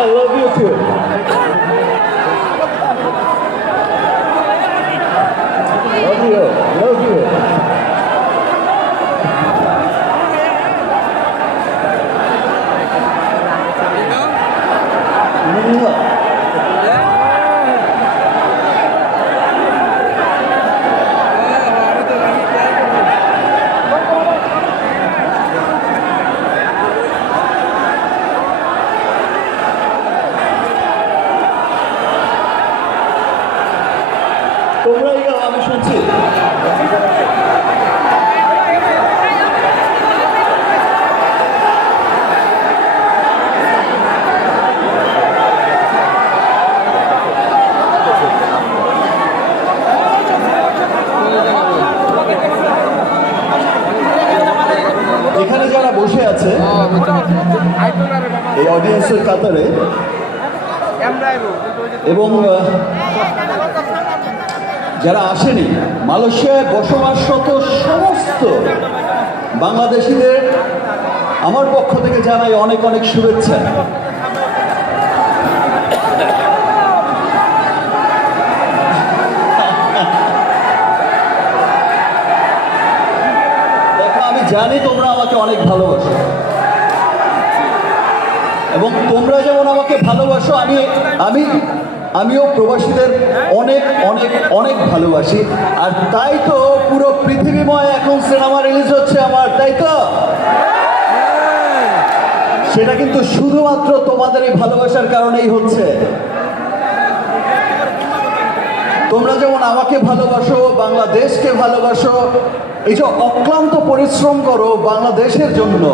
I love you too. Love you. Love you. তোমরাই গাও, আমি শুনছি। এখানে যারা বসে আছে এই অডিয়েন্সের কাতারে এবং যারা আসেনি, মালয়েশিয়ায় বসবাসরত সমস্ত বাংলাদেশিদের আমার পক্ষ থেকে জানাই অনেক অনেক শুভেচ্ছা। দেখো, আমি জানি তোমরা আমাকে অনেক ভালোবাসো এবং তোমরা যেমন আমাকে ভালোবাসো, আমিও প্রবাসীদের অনেক অনেক অনেক ভালোবাসি। আর তাই তো পুরো পৃথিবীময় এখন সিনেমা রিলিজ হচ্ছে আমার, তাই তো? সেটা কিন্তু শুধুমাত্র তোমাদের এই ভালোবাসার কারণেই হচ্ছে। তোমরা যেমন আমাকে ভালোবাসো, বাংলাদেশকে ভালোবাসো, এই যে অক্লান্ত পরিশ্রম করো বাংলাদেশের জন্য,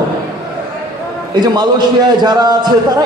এই যে মালয়েশিয়ায় যারা আছে তারা